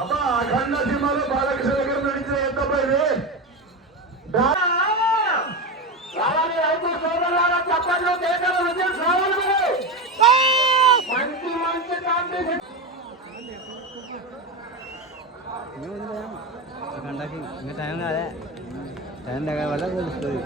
అబ్బా అఖండ సినిమాలో బాలకృష్ణ దగ్గర నడిచిన ఎంత పైది చెప్పండి మంచి మంచి కాంపిటీషన్ గంటకి ఇంకా టైం కాదే టైం దగ్గర వల్ల తెలుస్తుంది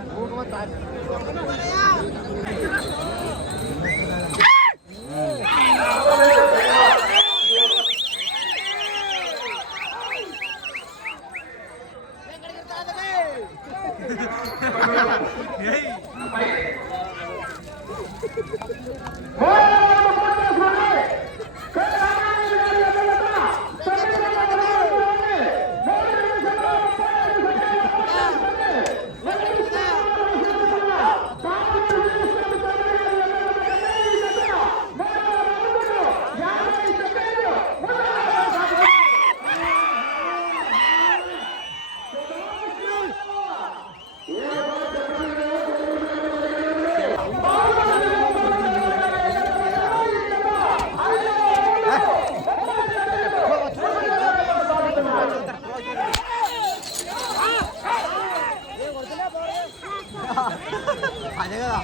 అదే కదా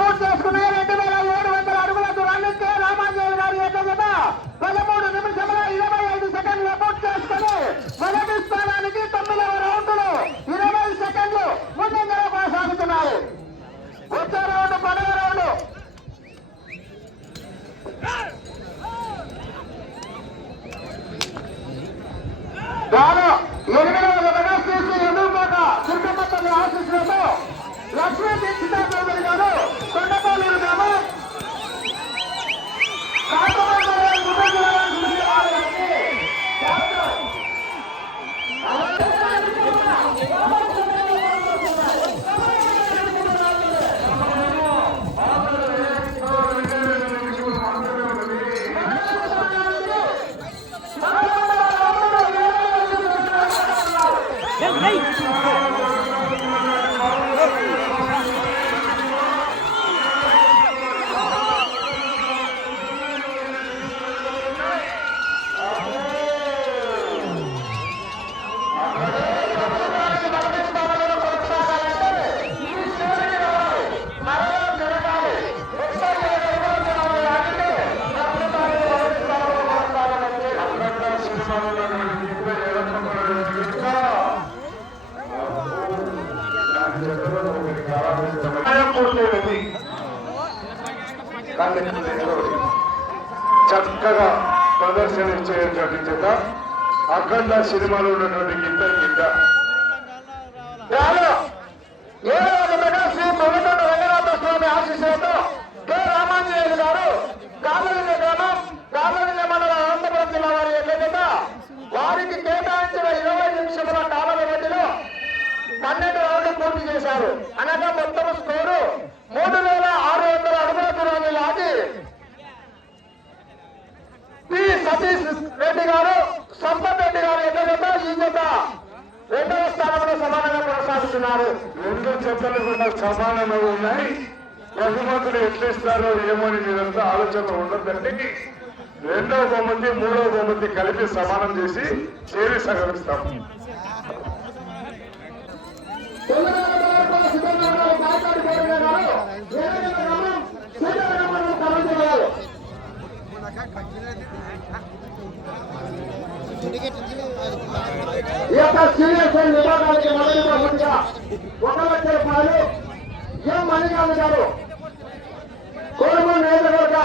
పూర్తి చేసుకుని 2700 అడుగుల దూరాన్ని రామాంజనేయులు గారి యొక్క జత 13 నిమిషముల 25 సెకండ్ల పూర్తి చేసుకుని మొదటి స్థానానికి 9వ రౌండ్లో 20 సెకండ్లు ముందంజలో కొనసాగుతున్నారు. వచ్చే రౌండ్ 10వ రౌండ్ గాను 8వ మెగాస్టేషన్ ఎదురుకోట దుర్గమ్మ ఆశీస్సులతో లక్ష్మీ దీక్షిత చౌదరి గారు కొండపల్లి గ్రామం చక్కగా ప్రదర్శన ఇచ్చేటువంటి చేత అఖండ సినిమాలో ఉన్నటువంటి గిట్ట శ్రీ పొగటూరు రంగనాథ స్వామి ఆశీస్సులతో కె రామాంజనేయులు గారు కాలవీల గ్రామం కాలవీల మండల అనంతపురం జిల్లా వారి యొక్క వారికి కేటాయించిన 20 నిమిషముల కాల వ్యవధిలో 12 రౌండ్లు పూర్తి చేశారు. అనగా మొత్తం స్కోరు 3600 అడుగుల దూరాన్ని లాగి పి సతీష్ రెడ్డి గారు సంపత్ రెడ్డి గారు ఎక్కడ ఈ జత 2వ స్థానంలో సమానంగా కొనసాగుతున్నారు. 2 జతలు కూడా సమానంగా ఉన్నాయి. బహుమతులు ఎట్లా ఇస్తారో ఏమోని మీరంతా ఆలోచన ఉండదండి. 2వ బహుమతి 3వ బహుమతి కలిపి సమానం చేసి చేరి సహకరిస్తాం. ఈ యొక్క సీనియర్ ఫండ్ విభాగానికి మొదటి బహుమతిగా 1 లక్ష రూపాయలు ఎం మణికాంత్ గారు కోరుమూరు నియోజకవర్గ